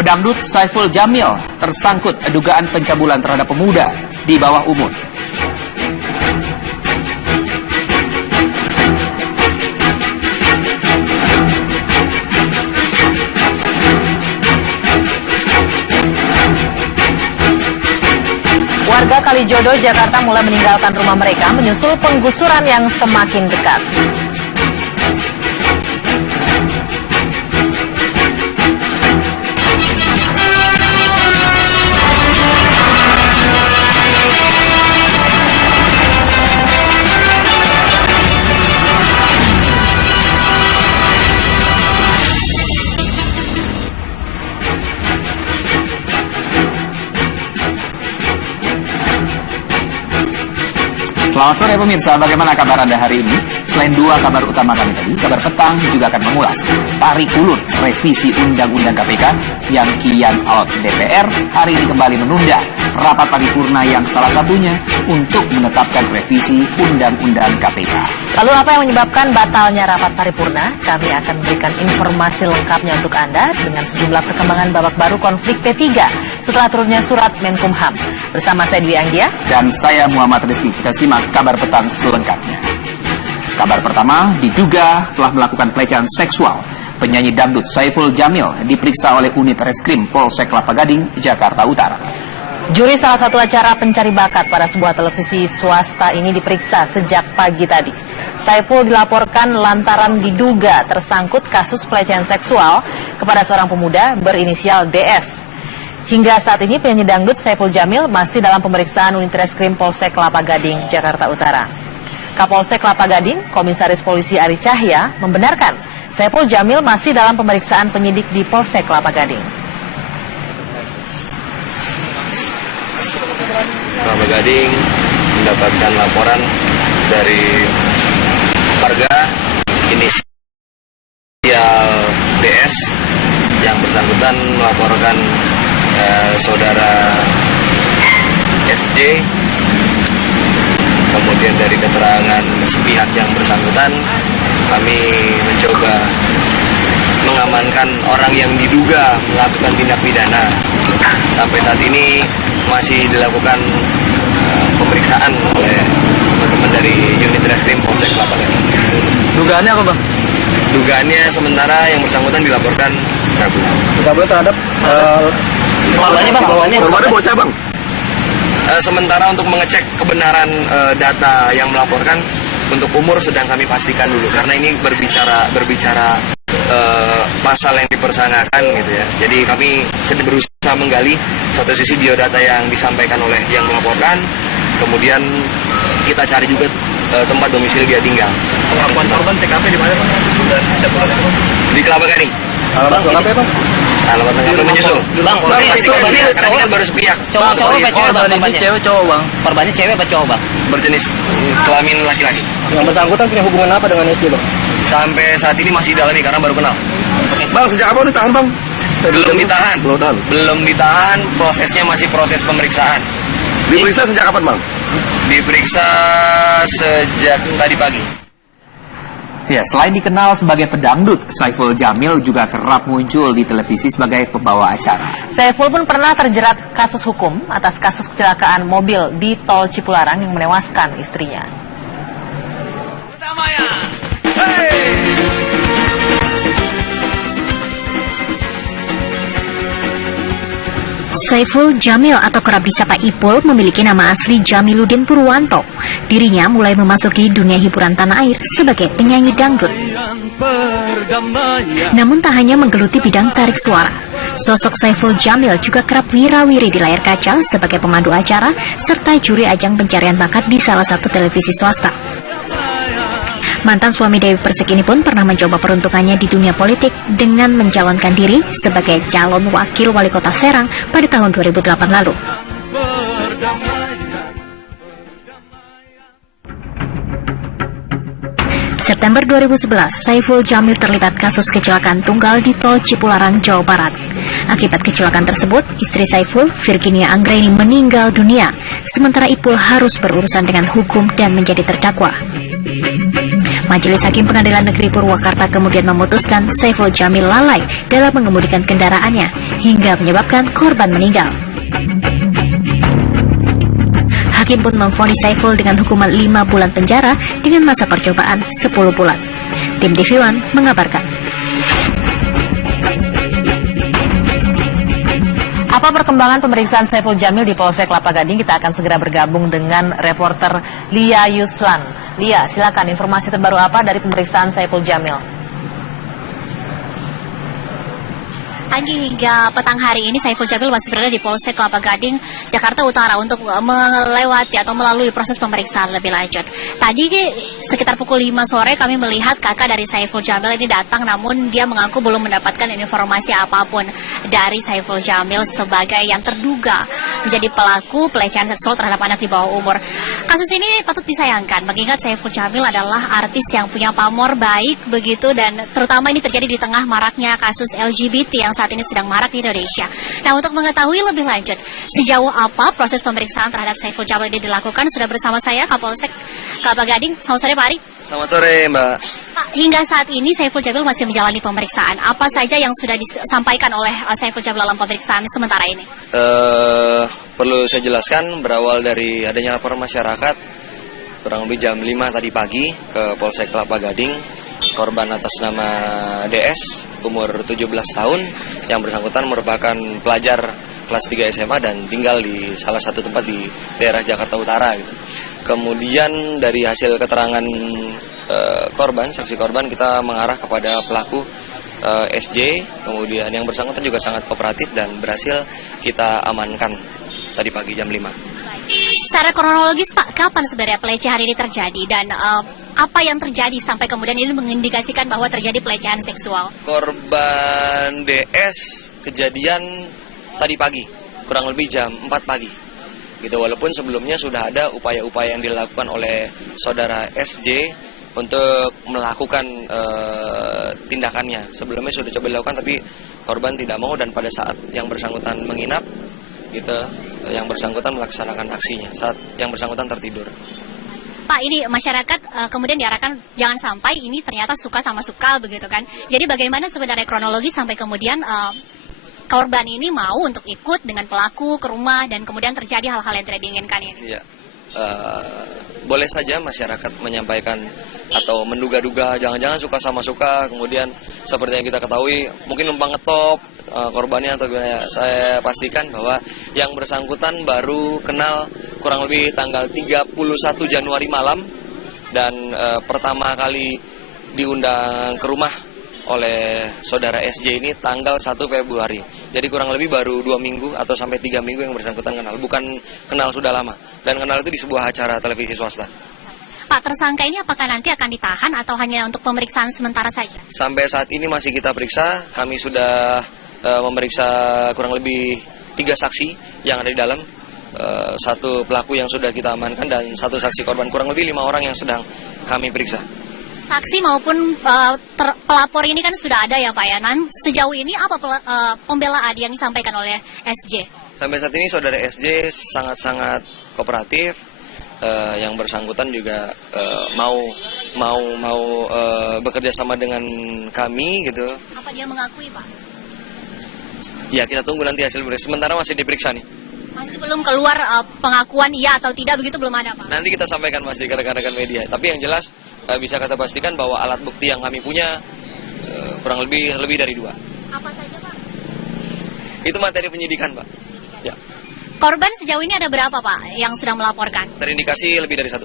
Pedangdut Saiful Jamil tersangkut dugaan pencabulan terhadap pemuda di bawah umur. Warga Kalijodo, Jakarta mulai meninggalkan rumah mereka menyusul penggusuran yang semakin dekat. Selamat sore pemirsa, bagaimana kabar Anda hari ini? Selain dua kabar utama kami tadi, kabar petang juga akan mengulas tarik ulur revisi Undang-Undang KPK yang kian alot DPR hari ini kembali menunda rapat paripurna yang salah satunya untuk menetapkan revisi Undang-Undang KPK. Lalu apa yang menyebabkan batalnya rapat paripurna? Kami akan memberikan informasi lengkapnya untuk Anda dengan sejumlah perkembangan babak baru konflik P3 setelah turunnya surat Menkumham. Bersama saya Dwi Anggia dan saya Muhammad Rizky. Kita simak kabar petang selengkapnya. Kabar pertama, diduga telah melakukan pelecehan seksual. Penyanyi dangdut Saiful Jamil diperiksa oleh unit reskrim Polsek Kelapa Gading, Jakarta Utara. Juri salah satu acara pencari bakat pada sebuah televisi swasta ini diperiksa sejak pagi tadi. Saiful dilaporkan lantaran diduga tersangkut kasus pelecehan seksual kepada seorang pemuda berinisial DS. Hingga saat ini penyanyi dangdut Saiful Jamil masih dalam pemeriksaan unit reskrim Polsek Kelapa Gading, Jakarta Utara. Kapolsek Kelapa Gading, Komisaris Polisi Ari Cahya, membenarkan Saiful Jamil masih dalam pemeriksaan penyidik di Polsek Kelapa Gading. Kelapa Gading mendapatkan laporan dari warga inisial DS yang bersangkutan melaporkan saudara SJ. Kemudian dari keterangan sepihak yang bersangkutan, kami mencoba mengamankan orang yang diduga melakukan tindak pidana. Sampai saat ini masih dilakukan pemeriksaan oleh teman-teman dari unit reskrim Polsek Kelapa Gading. Dugaannya apa, Bang? Dugaannya sementara yang bersangkutan dilaporkan kabur. Kabur terhadap korbannya, Bang? Korbannya bocah, Bang. Sementara untuk mengecek kebenaran data yang melaporkan, untuk umur sedang kami pastikan dulu karena ini berbicara pasal yang dipersangkakan gitu ya. Jadi kami sedang berusaha menggali satu sisi biodata yang disampaikan oleh yang melaporkan, kemudian kita cari juga tempat domisili dia tinggal. Pengakuan korban TKP di mana, Bang? Dan ada polanya, Bang? Di Kelapa Gading. Alamat TKP, Bang? Alamat TKP menyusul. Bang, karena ini kan baru sepihak. Cowok apa cewek, Bang? Korbannya Cewek cowok, Bang. Korbannya cewek apa cowok, Bang? Berjenis kelamin laki-laki. Yang bersangkutan punya hubungan apa dengan SD, Bang? Sampai saat ini masih dalami karena baru kenal. Bang, sejak apa ditahan, Bang? Belum ditahan. Belum ditahan, prosesnya masih proses pemeriksaan. Diperiksa sejak kapan, Bang? Diperiksa sejak tadi pagi. Ya, selain dikenal sebagai pedangdut, Saiful Jamil juga kerap muncul di televisi sebagai pembawa acara. Saiful pun pernah terjerat kasus hukum atas kasus kecelakaan mobil di Tol Cipularang yang menewaskan istrinya. Saiful Jamil atau kerap disapa Ipul memiliki nama asli Jamiluddin Purwanto. Dirinya mulai memasuki dunia hiburan tanah air sebagai penyanyi dangdut. Namun tak hanya menggeluti bidang tarik suara, sosok Saiful Jamil juga kerap wirawiri di layar kaca sebagai pemandu acara serta juri ajang pencarian bakat di salah satu televisi swasta. Mantan suami Dewi Persik ini pun pernah mencoba peruntungannya di dunia politik dengan mencalonkan diri sebagai calon wakil wali kota Serang pada tahun 2008 lalu. September 2011, Saiful Jamil terlibat kasus kecelakaan tunggal di Tol Cipularang, Jawa Barat. Akibat kecelakaan tersebut, istri Saiful, Virginia Anggreni, meninggal dunia, sementara Ipul harus berurusan dengan hukum dan menjadi terdakwa. Majelis Hakim Pengadilan Negeri Purwakarta kemudian memutuskan Saiful Jamil lalai dalam mengemudikan kendaraannya hingga menyebabkan korban meninggal. Hakim pun memvonis Saiful dengan hukuman 5 bulan penjara dengan masa percobaan 10 bulan. Tim TV One mengabarkan. Apa perkembangan pemeriksaan Saiful Jamil di Polsek Kelapa Gading? Kita akan segera bergabung dengan reporter Lia Yuslan. Lia, silakan informasi terbaru apa dari pemeriksaan Saiful Jamil? Anggi, hingga petang hari ini Saiful Jamil masih berada di Polsek Kelapa Gading, Jakarta Utara untuk melewati atau melalui proses pemeriksaan lebih lanjut. Tadi sekitar pukul 5 sore kami melihat kakak dari Saiful Jamil ini datang, namun dia mengaku belum mendapatkan informasi apapun dari Saiful Jamil sebagai yang terduga menjadi pelaku pelecehan seksual terhadap anak di bawah umur. Kasus ini patut disayangkan mengingat Saiful Jamil adalah artis yang punya pamor baik begitu, dan terutama ini terjadi di tengah maraknya kasus LGBT yang saat ini sedang marak di Indonesia. Nah, untuk mengetahui lebih lanjut sejauh apa proses pemeriksaan terhadap Saiful Jamil ini dilakukan, sudah bersama saya Kapolsek Kelapa Gading. Selamat sore Pak Ari. Selamat sore Mbak. Pak, hingga saat ini Saiful Jamil masih menjalani pemeriksaan. Apa saja yang sudah disampaikan oleh Saiful Jamil dalam pemeriksaan sementara ini? Perlu saya jelaskan, berawal dari adanya laporan masyarakat kurang lebih jam 5 tadi pagi ke Polsek Kelapa Gading. Korban atas nama DS, umur 17 tahun, yang bersangkutan merupakan pelajar kelas 3 SMA dan tinggal di salah satu tempat di daerah Jakarta Utara. Gitu. Kemudian dari hasil keterangan saksi korban, kita mengarah kepada pelaku SJ, kemudian yang bersangkutan juga sangat kooperatif dan berhasil kita amankan tadi pagi jam 5. Secara kronologis Pak, kapan sebenarnya pelecehan ini terjadi dan apa yang terjadi sampai kemudian ini mengindikasikan bahwa terjadi pelecehan seksual? Korban DS kejadian tadi pagi, kurang lebih jam 4 pagi. Gitu, walaupun sebelumnya sudah ada upaya-upaya yang dilakukan oleh saudara SJ untuk melakukan tindakannya. Sebelumnya sudah coba dilakukan tapi korban tidak mau, dan pada saat yang bersangkutan menginap gitu, yang bersangkutan melaksanakan aksinya saat yang bersangkutan tertidur. Pak, ini masyarakat kemudian diarahkan jangan sampai ini ternyata suka sama suka begitu kan. Jadi bagaimana sebenarnya kronologi sampai kemudian korban ini mau untuk ikut dengan pelaku ke rumah dan kemudian terjadi hal-hal yang tidak diinginkan ini? Iya, boleh saja masyarakat menyampaikan atau menduga-duga jangan-jangan suka sama suka, kemudian seperti yang kita ketahui mungkin numpang ngetop korbannya atau gimana. Saya pastikan bahwa yang bersangkutan baru kenal kurang lebih tanggal 31 Januari malam, dan pertama kali diundang ke rumah oleh saudara SJ ini tanggal 1 Februari. Jadi kurang lebih baru 2 minggu atau sampai 3 minggu yang bersangkutan kenal, bukan kenal sudah lama, dan kenal itu di sebuah acara televisi swasta. Pak, tersangka ini apakah nanti akan ditahan atau hanya untuk pemeriksaan sementara saja? Sampai saat ini masih kita periksa. Kami sudah memeriksa kurang lebih 3 saksi yang ada di dalam, 1 pelaku yang sudah kita amankan dan 1 saksi korban. Kurang lebih 5 orang yang sedang kami periksa. Saksi maupun pelapor ini kan sudah ada ya Pak ya. Sejauh ini apa pembelaan yang disampaikan oleh SJ? Sampai saat ini saudara SJ sangat-sangat kooperatif. Yang bersangkutan juga mau bekerja sama dengan kami gitu. Apa dia mengakui Pak? Ya, kita tunggu nanti hasil pemeriksaan. Sementara masih diperiksa nih. Masih belum keluar pengakuan iya atau tidak, begitu belum ada Pak? Nanti kita sampaikan pasti ke rekan-rekan media. Tapi yang jelas bisa kita pastikan bahwa alat bukti yang kami punya kurang lebih dari 2. Apa saja Pak? Itu materi penyidikan Pak. Ya. Korban sejauh ini ada berapa Pak yang sudah melaporkan? Terindikasi lebih dari 1.